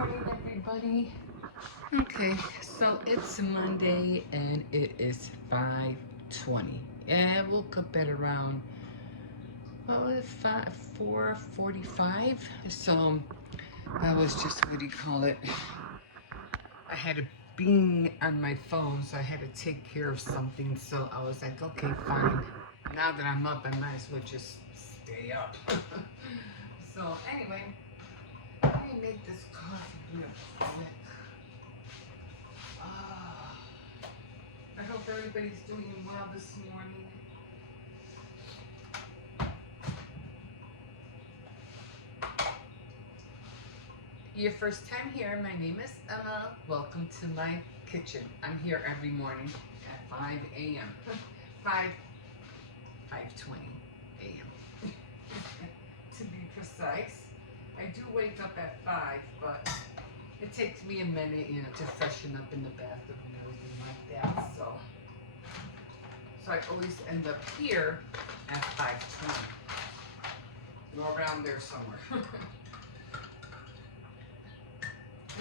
morning, everybody. Okay, so it's Monday and it is 5:20. And I woke up at around, well, it's 4:45. So I was just, what do you call it? I had a bing on my phone, so I had to take care of something. So I was like, okay, fine. Now that I'm up, I might as well just stay up. So anyway, let me make this coffee real quick. Ah, I hope everybody's doing well this morning. Your first time here, my name is Emma. Welcome to my kitchen. I'm here every morning at 5 a.m. 5, 5:20 a.m. to be precise. I do wake up at 5, but it takes me a minute, to freshen up in the bathroom and everything like that. So I always end up here at 5:20. Or around there somewhere.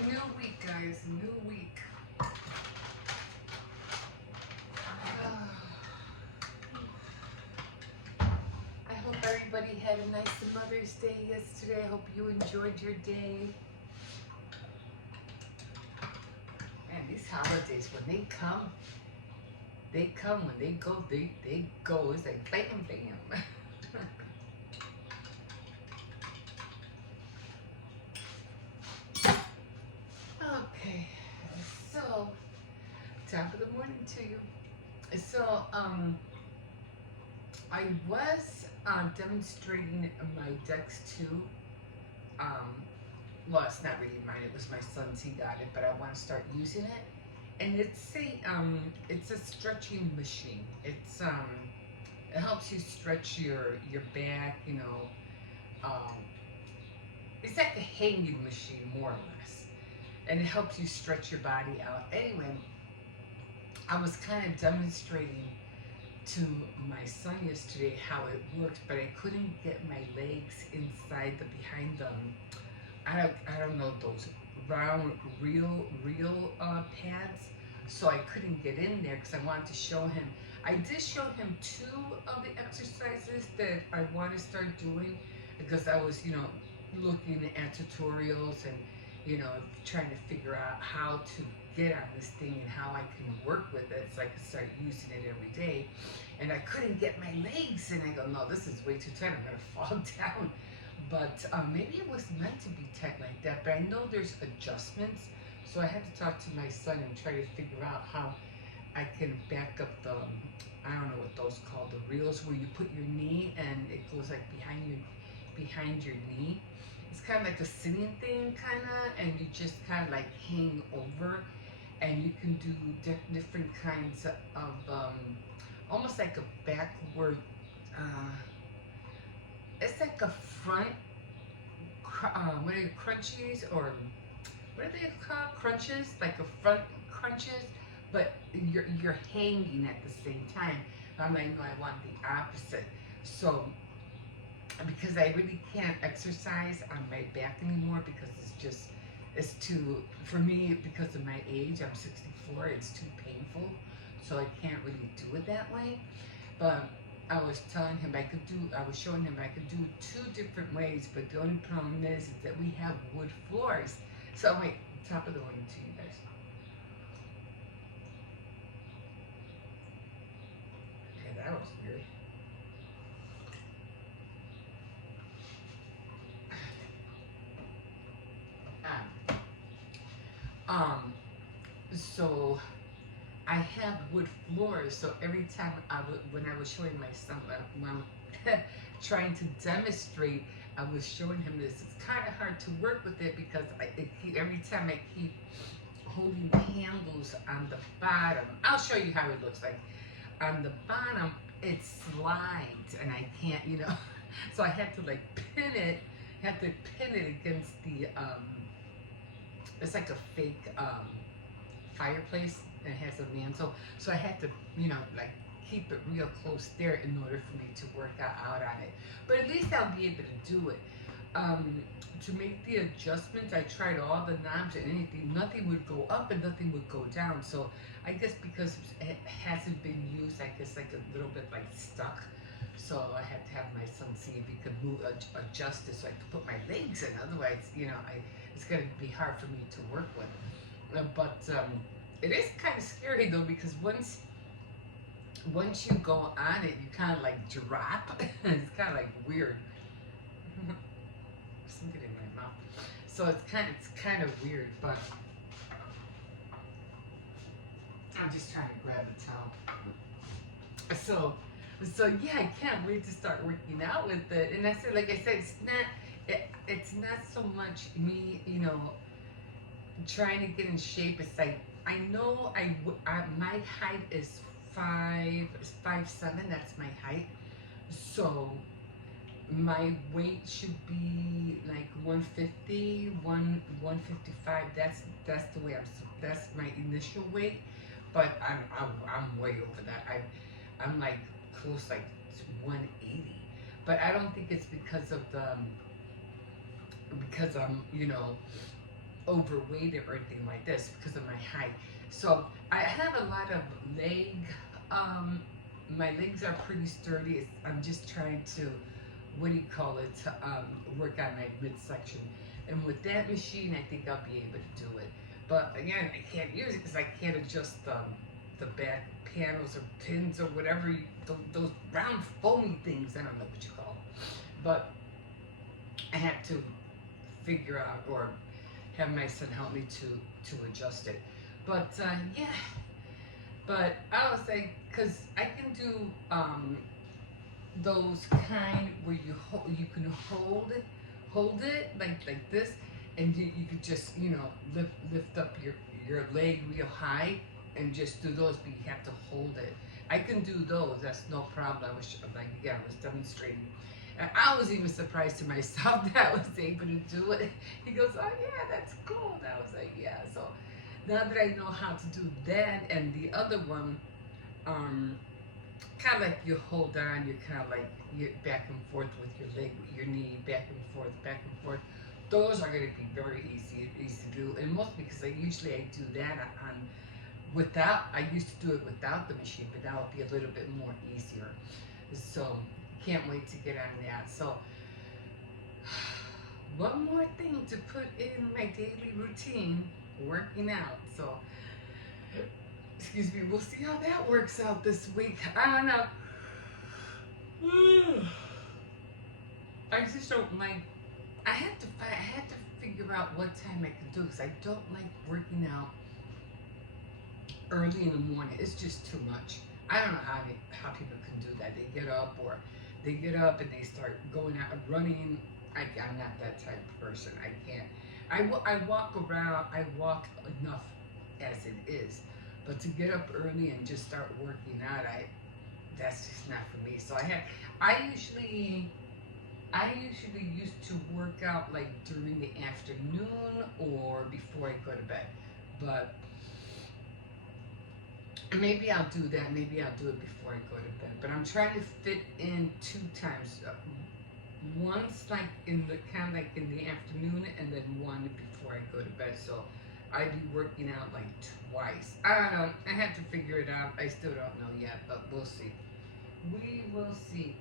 New week, guys. New week. I hope everybody had a nice Mother's Day yesterday. I hope you enjoyed your day. Man, these holidays, when they come. When they go, they go. It's like bam, bam. Okay, so top of the morning to you. So I was demonstrating my Dex 2. Well, it's not really mine. It was my son's. He got it, but I want to start using it. And it's a stretching machine. It helps you stretch your back. It's like a hanging machine, more or less, and it helps you stretch your body out. Anyway, I was kind of demonstrating to my son yesterday how it worked, but I couldn't get my legs inside behind them. I don't know, those round real pads. So I couldn't get in there because I wanted to show him. I did show him 2 of the exercises that I want to start doing because I was, looking at tutorials and, trying to figure out how to get on this thing and how I can work with it so I can start using it every day. And I couldn't get my legs in. I go, no, this is way too tight. I'm going to fall down. But maybe it was meant to be tight like that. But I know there's adjustments. So I had to talk to my son and try to figure out how I can back up the, I don't know what those called, the reels where you put your knee and it goes like behind your knee. It's kind of like a sitting thing, and you just kind of like hang over, and you can do different kinds of, almost like a backward, it's like a front, what are they, crunchies, or what are they called, crunches, like a front crunches, but you're hanging at the same time. I'm like, no, I want the opposite. So because I really can't exercise on my back anymore because it's too, for me, because of my age, I'm 64, it's too painful, so I can't really do it that way. But I was showing him I could do 2 different ways, but the only problem is that we have wood floors. So wait, top of the morning to you guys. Okay, that was weird. So I have wood floors, so every time when I was showing my son, when I'm trying to demonstrate, I was showing him this. It's kind of hard to work with it because every time I keep holding the handles on the bottom. I'll show you how it looks like. On the bottom, it slides, and I can't, so I had to like pin it. Against the it's like a fake fireplace, and it has a mantle. So I had to, like keep it real close there in order for me to work out on it. But at least I'll be able to do it. to make the adjustments, I tried all the knobs and anything. Nothing would go up and nothing would go down. So I guess because it hasn't been used, I guess like a little bit like stuck. So I had to have my son see if he could move, adjust it so I could put my legs in. Otherwise, it's going to be hard for me to work with. But it is kind of scary though, because once you go on it, you kind of like drop. It's kind of like weird. Something in my mouth. So it's kind of weird, but I'm just trying to grab a towel. So yeah, I can't wait to start working out with it. And like I said, it's not so much me, trying to get in shape. It's like I know my height is 5'7". That's my height. So my weight should be like 150, 155. That's the way that's my initial weight. But I'm way over that. I'm like close like to 180. But I don't think it's because I'm overweight or anything like this, because of my height. So I have a lot of my legs are pretty sturdy. I'm just trying to, work on my midsection. And with that machine, I think I'll be able to do it. But again, I can't use it because I can't adjust the back panels or pins or whatever, those round foamy things. I don't know what you call them. But I have to figure out, or have my son help me to adjust it. But yeah. But I was like, because I can do those kind where you can hold it like this, and you could just lift up your leg real high and just do those, but you have to hold it. I can do those. That's no problem. I was demonstrating. And I was even surprised to myself that I was able to do it. He goes, "Oh yeah, that's cool." And I was like, "Yeah." So now that I know how to do that, and the other one, kind of like you hold on, you're kind of like you're back and forth with your leg, with your knee, back and forth, back and forth. Those are going to be very easy to do, and mostly because I do that on without. I used to do it without the machine, but now it'll be a little bit more easier. So can't wait to get on that. So one more thing to put in my daily routine, working out. So excuse me, we'll see how that works out this week. I don't know. I just don't like. I had to figure out what time I can do, because I don't like working out early in the morning. It's just too much. I don't know how people can do that. They get up and they start going out and running. I'm not that type of person. I can't. I walk around. I walk enough as it is, but to get up early and just start working out, that's just not for me. So I usually used to work out like during the afternoon or before I go to bed, but maybe I'll do that. Maybe I'll do it before I go to bed. But I'm trying to fit in 2 times. Once like in the afternoon, and then one before I go to bed. So I'd be working out like twice. I don't know. I have to figure it out. I still don't know yet, but we'll see. We will see.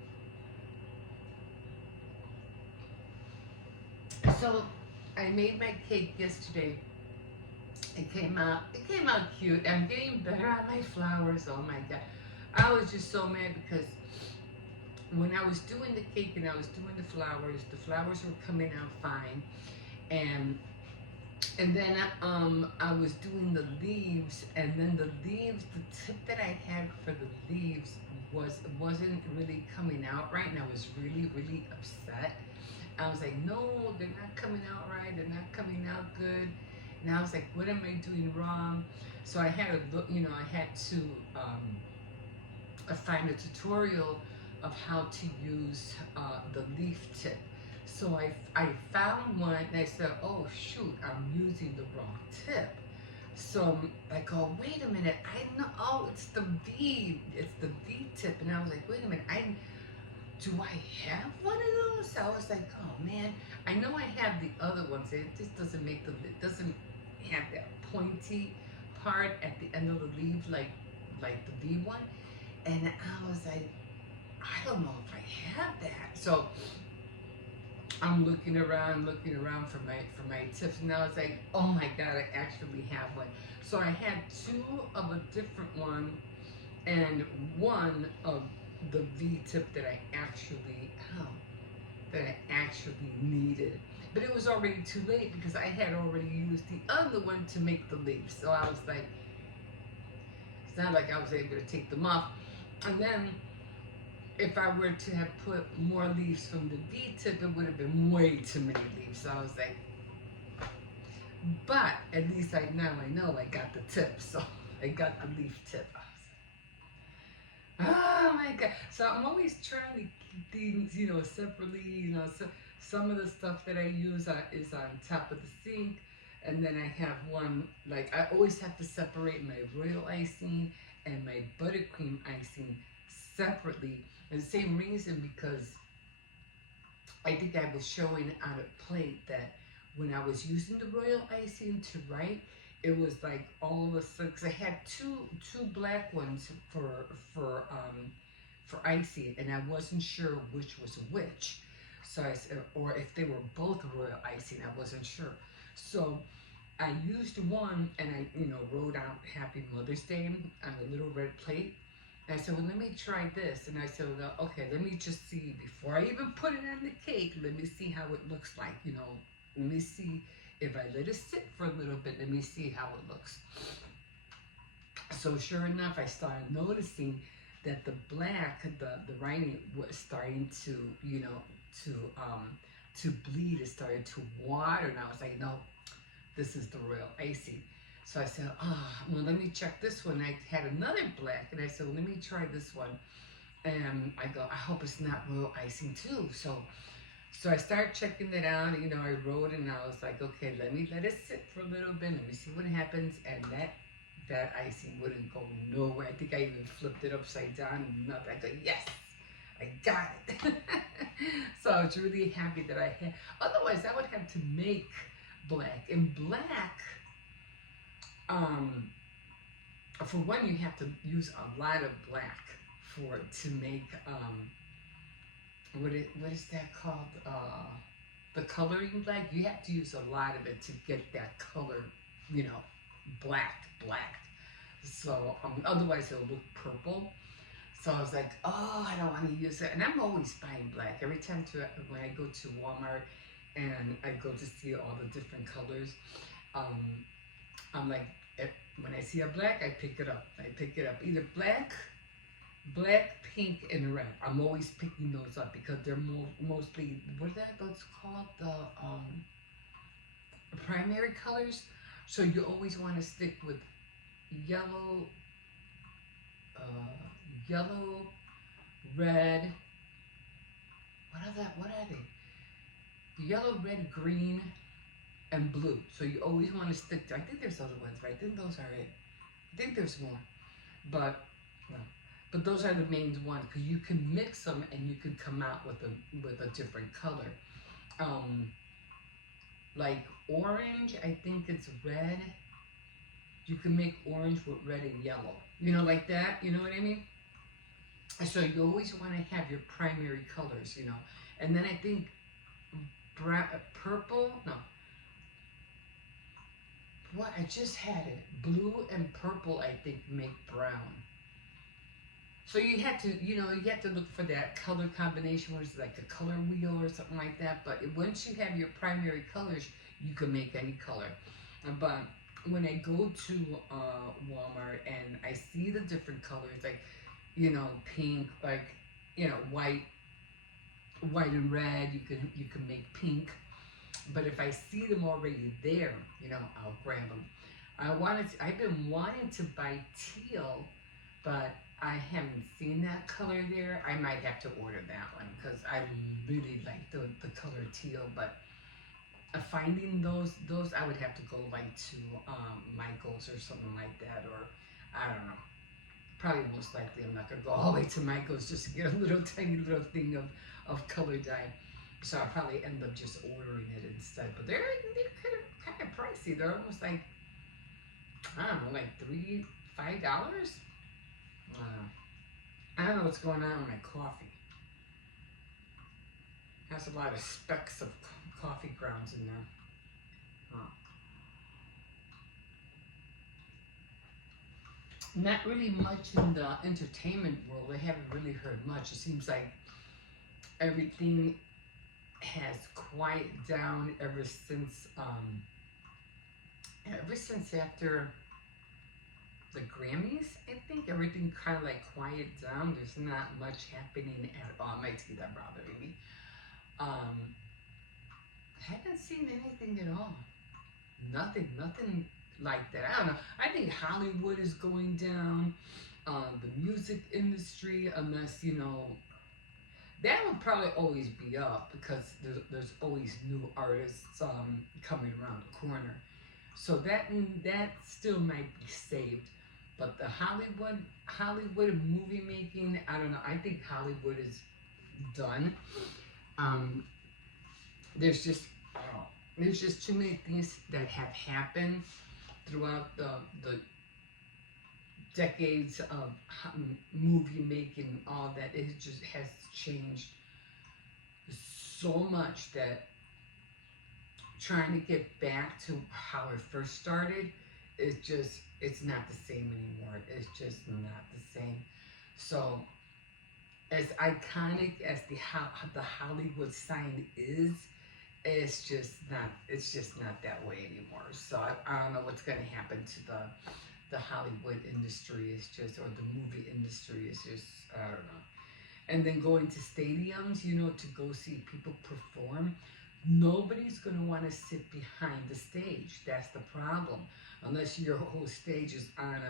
So I made my cake yesterday. It came out cute. I'm getting better at my flowers. Oh my god. I was just so mad because when I was doing the cake and I was doing the flowers were coming out fine. And then I was doing the leaves, and then the tip that I had for the leaves wasn't really coming out right, and I was really, really upset. I was like, no, they're not coming out right, they're not coming out good. And I was like, what am I doing wrong? So I had to look, I had to find a tutorial of how to use the leaf tip. So I found one, and I said, oh shoot, I'm using the wrong tip. So I go, wait a minute, I know, oh, it's the V tip. And I was like, wait a minute, do I have one of those? I was like, oh man, I know I have the other ones. It just doesn't make the, it doesn't have that pointy part at the end of the leaf like the V one. And I was like, I don't know if I have that. So I'm looking around for my tips, and I was like, oh my god, I actually have one. So I had two of a different one and one of the V tip that I actually needed. But it was already too late because I had already used the other one to make the leaves. So I was like, it's not like I was able to take them off. And then if I were to have put more leaves from the V tip, it would have been way too many leaves. So I was like, but at least I know I got the tip. So I got the leaf tip. Oh my god! So I'm always trying to keep things, separately. So some of the stuff that I use is on top of the sink, and then I have one like I always have to separate my royal icing and my buttercream icing separately. And the same reason because I think I was showing on a plate that when I was using the royal icing to write, it was like all of a sudden, because I had two black ones for icing, and I wasn't sure which was which. So I said, or if they were both royal icing, I wasn't sure. So I used one, and I wrote out Happy Mother's Day on a little red plate. And I said, well, let me try this. And I said, well, okay, let me just see, before I even put it on the cake, let me see how it looks like, let me see if I let it sit for a little bit, let me see how it looks. So sure enough, I started noticing that the black, the writing was starting to, to, to bleed. It started to water. And I was like, no, this is the royal icing. So I said, well, let me check this one. I had another black, and I said, well, let me try this one. And I go, I hope it's not royal icing too. So I started checking it out. I wrote it, and I was like, okay, let me let it sit for a little bit. Let me see what happens. And that icing wouldn't go nowhere. I think I even flipped it upside down and nothing. I go, yes, I got it. So I was really happy that I had. Otherwise, I would have to make black. And black, for one, you have to use a lot of black to make what is that called? The coloring black. You have to use a lot of it to get that color, black. So otherwise it'll look purple. So I was like, oh, I don't want to use it. And I'm always buying black every time when I go to Walmart and I go to see all the different colors. I'm like, when I see a black, I pick it up. Either black, pink, and red. I'm always picking those up because they're mostly, what are those called? The primary colors. So you always want to stick with yellow, yellow, red. What are they? Yellow, red, green, and blue. So you always want to stick to. I think there's other ones, right? I think those are it. I think there's more, but no. But those are the main ones because you can mix them and you can come out with a different color. Like orange, I think it's red. You can make orange with red and yellow. Like that. You know what I mean? So you always want to have your primary colors. And then I think purple. No. What? I just had it. Blue and purple, I think, make brown. So you have to look for that color combination, where it's like a color wheel or something like that. But once you have your primary colors, you can make any color. But when I go to Walmart and I see the different colors, like pink, like white and red, you can make pink. But if I see them already there, I'll grab them. I've been wanting to buy teal, but I haven't seen that color there. I might have to order that one because I really like the color teal. But finding those I would have to go like to Michael's or something like that, or I don't know. Probably most likely I'm not gonna go all the way to Michael's just to get a little tiny little thing of color dye. So I'll probably end up just ordering it instead. But they're kind of pricey. They're almost like, I don't know, like $5. I don't know what's going on with my coffee. It has a lot of specks of coffee grounds in there. Not really much in the entertainment world. I haven't really heard much. It seems like everything has quieted down ever since after the Grammys. I think everything kind of like quieted down. There's not much happening at all. My teeth are bothering me. Haven't seen anything at all. Nothing like that. I don't know. I think Hollywood is going down. The music industry, unless that would probably always be up because there's always new artists coming around the corner. So that still might be saved. But the Hollywood movie making, I don't know. I think Hollywood is done. There's just too many things that have happened throughout the decades of movie making, all that. It just has changed so much that trying to get back to how it first started, it's not the same anymore. It's just not the same. So as iconic as the Hollywood sign is, it's just not that way anymore. So I don't know what's going to happen to the Hollywood industry. It's just, or the movie industry. It's just, I don't know. And then going to stadiums, to go see people perform. Nobody's going to want to sit behind the stage. That's the problem. Unless your whole stage is on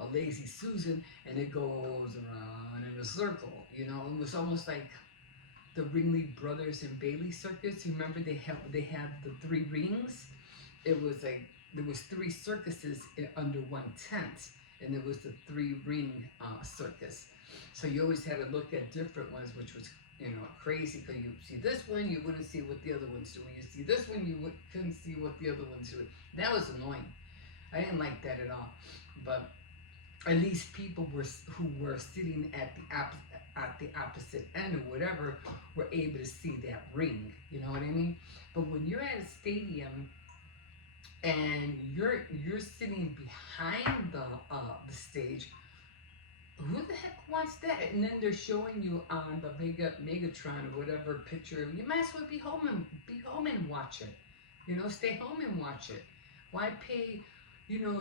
a Lazy Susan and it goes around in a circle. It was almost like the Ringling Brothers and Bailey circus. You remember they had the 3 rings? It was like there was 3 circuses under one tent, and it was the 3-ring circus. So you always had to look at different ones, which was crazy, because you see this one, you wouldn't see what the other one's doing. You see this one, you couldn't see what the other one's doing. That was annoying. I didn't like that at all. But at least people who were sitting at the opposite end or whatever were able to see that ring. You know what I mean? But when you're at a stadium and you're sitting behind the stage, who the heck wants that? And then they're showing you on the Megatron or whatever picture. You might as well be home and watch it. Stay home and watch it. Why pay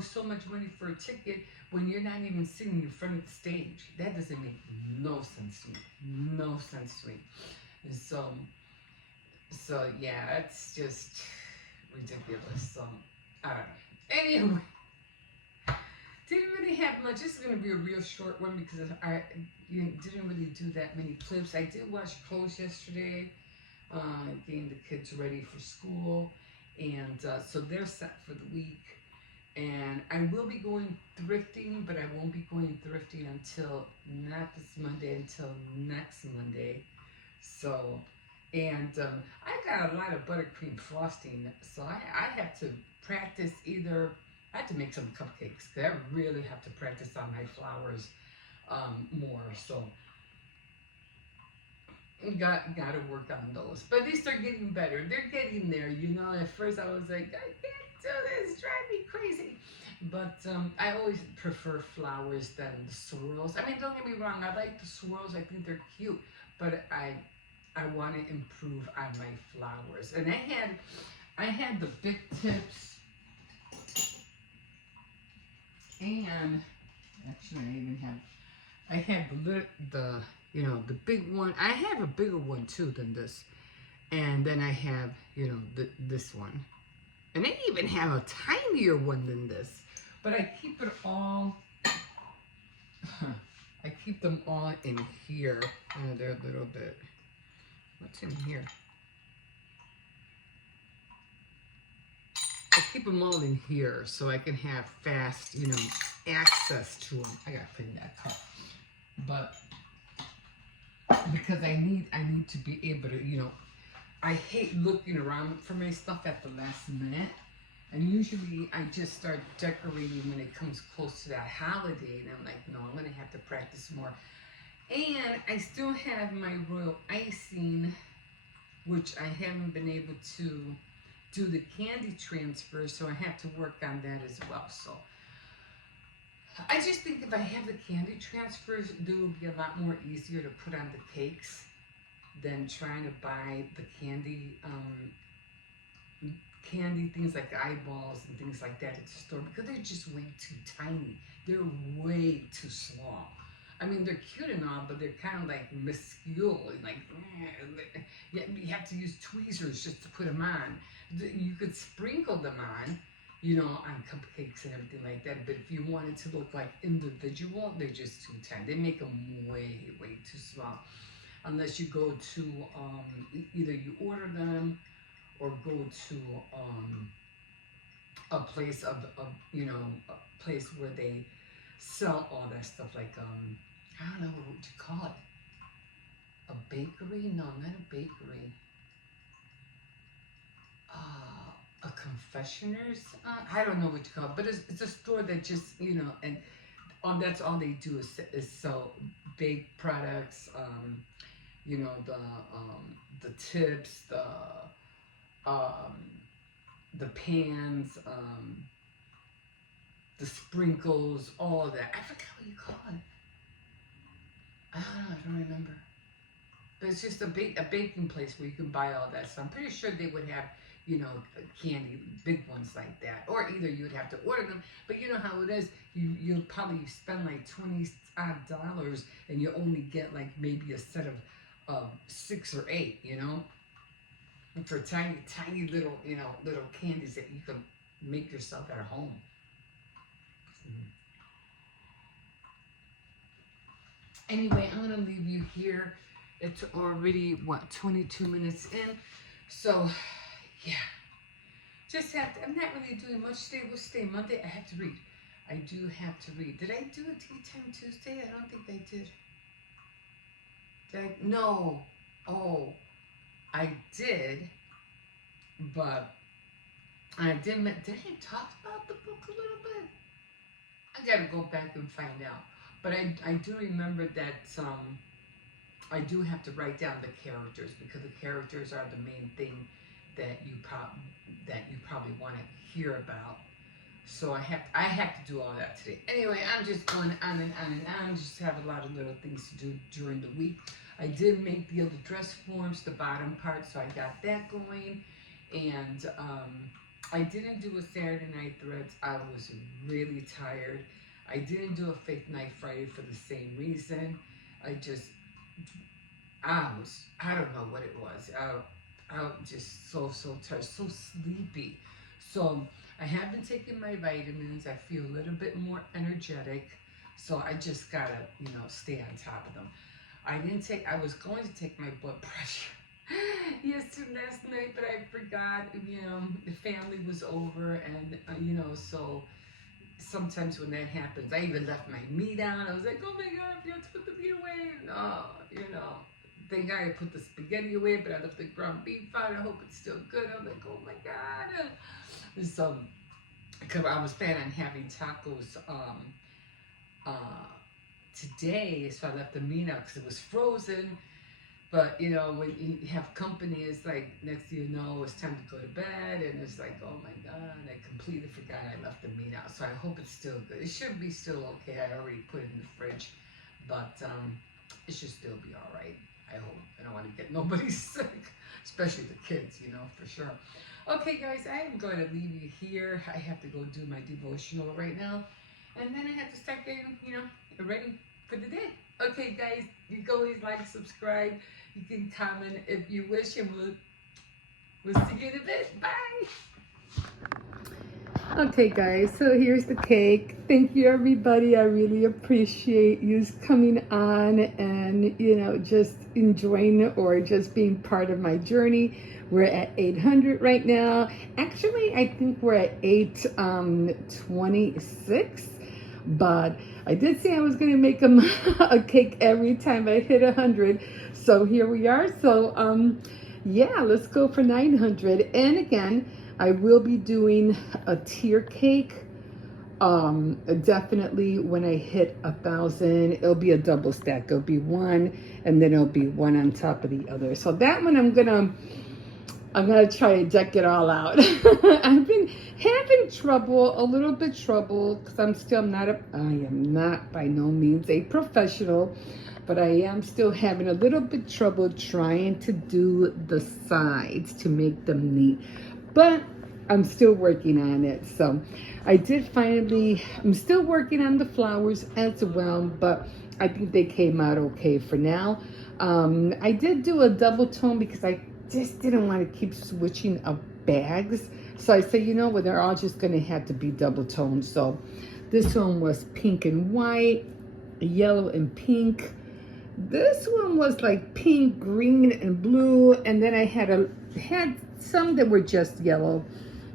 so much money for a ticket when you're not even sitting in front of the stage? That doesn't make no sense to me. No sense to me. And so yeah, it's just ridiculous. So I don't know. Anyway, didn't really have much. This is gonna be a real short one because I didn't really do that many clips. I did wash clothes yesterday, getting the kids ready for school, and so they're set for the week. And I will be going thrifting, but I won't be going thrifting until not this Monday, until next Monday. So, and I got a lot of buttercream frosting, so I have to practice I have to make some cupcakes, because I really have to practice on my flowers more. So, got to work on those. But at least they're getting better. They're getting there. At first I was like, I can't do this, drive me crazy. But I always prefer flowers than the swirls. I mean, don't get me wrong, I like the swirls. I think they're cute. But I want to improve on my flowers. And I had the big tips. And actually I had the big one. I have a bigger one too than this. And then I have, this one. And I even have a tinier one than this. But I keep it all, I keep them all in here. They're a little bit, what's in here? I keep them all in here so I can have fast, access to them. I gotta put in that cup, but because I need to be able to, I hate looking around for my stuff at the last minute. And usually I just start decorating when it comes close to that holiday. And I'm like, no, I'm going to have to practice more. And I still have my royal icing, which I haven't been able to do the candy transfer. So I have to work on that as well. So I just think if I have the candy transfers, it will be a lot more easier to put on the cakes than trying to buy the candy things like eyeballs and things like that at the store, because they're just way too tiny. They're way too small. I mean, they're cute and all, but they're kind of like minuscule. Like, you have to use tweezers just to put them on. You could sprinkle them on, on cupcakes and everything like that. But if you want it to look like individual, they're just too tiny. They make them way, way too small. Unless you go to, either you order them or go to a place a place where they sell all that stuff, like I don't know what you call it. A bakery? No, not a bakery. A confectioner's? I don't know what you call it, but it's a store that just and that's all they do is sell baked products. The tips, the pans, the sprinkles, all of that. I forgot what you call it. I don't remember. But it's just a baking place where you can buy all that. So I'm pretty sure they would have, candy, big ones like that. Or either you would have to order them. But you know how it is. You'll probably spend like $20 odd and you only get like maybe a set of 6 or 8, for tiny, tiny little, little candies that you can make yourself at home. Anyway, I'm going to leave you here. It's already, 22 minutes in. So, yeah. I'm not really doing much today. What's today? Monday? I have to read. I do have to read. Did I do a Tea Time Tuesday? I don't think I did. No. Oh, I did, but I didn't. Did I talk about the book a little bit? I gotta go back and find out. But I do remember that I do have to write down the characters, because the characters are the main thing that you probably want to hear about. So I have to do all that today. Anyway, I'm just going on and on and on. Just have a lot of little things to do during the week. I did make the other dress forms, the bottom part, so I got that going. And I didn't do a Saturday Night Threads. I was really tired. I didn't do a Fake Night Friday for the same reason. I don't know what it was. I was just so tired, so sleepy. So I have been taking my vitamins. I feel a little bit more energetic. So I just gotta, stay on top of them. I was going to take my blood pressure last night, but I forgot. The family was over, and so sometimes when that happens, I even left my meat out. I was like, oh my God, I forgot to put the meat away. No, thank God I put the spaghetti away, but I left the ground beef out. I hope it's still good. I'm like, oh my God. And so, because I was planning on having tacos today, so I left the meat out because it was frozen. But when you have company, it's like next thing you know, it's time to go to bed, and it's like, oh my God, I completely forgot I left the meat out. So I hope it's still good. It should be still okay. I already put it in the fridge, but it should still be all right. I hope. I don't want to get nobody sick, especially the kids, for sure. Okay, guys, I am going to leave you here. I have to go do my devotional right now, and then I have to start getting, ready for the day. Okay, guys, you can always like, subscribe. You can comment if you wish, and we'll see you in a bit. Bye. Okay, guys, so here's the cake. Thank you, everybody. I really appreciate you coming on and, just enjoying or just being part of my journey. We're at 800 right now. Actually, I think we're at 826. But I did say I was going to make a cake every time I hit 100. So here we are. So yeah, let's go for 900. And again, I will be doing a tier cake. Definitely when I hit 1,000, it'll be a double stack. It'll be one, and then it'll be one on top of the other. So that one I'm gonna try to deck it all out. I've been having trouble, a little bit trouble, because I am not by no means a professional, but I am still having a little bit trouble trying to do the sides to make them neat. But I'm still working on it. So I'm still working on the flowers as well, but I think they came out okay for now. I did do a double tone because I just didn't want to keep switching up bags. So I said, you know what, they're all just going to have to be double toned. So this one was pink and white, yellow and pink. This one was like pink, green, and blue. And then I had some that were just yellow.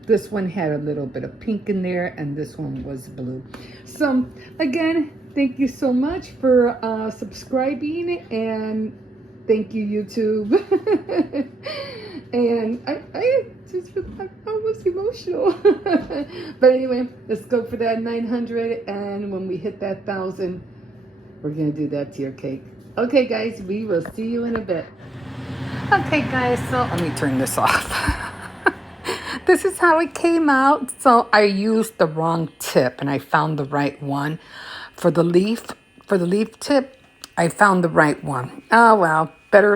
This one had a little bit of pink in there, and this one was blue. So again, thank you so much for subscribing, and thank you, YouTube. And I just feel like I was emotional. But anyway, let's go for that 900, and when we hit that 1,000, we're gonna do that tier cake. Okay, guys, we will see you in a bit. Okay, guys, so let me turn this off. This is how it came out. So I used the wrong tip and I found the right one. For the leaf tip, I found the right one. Oh well, better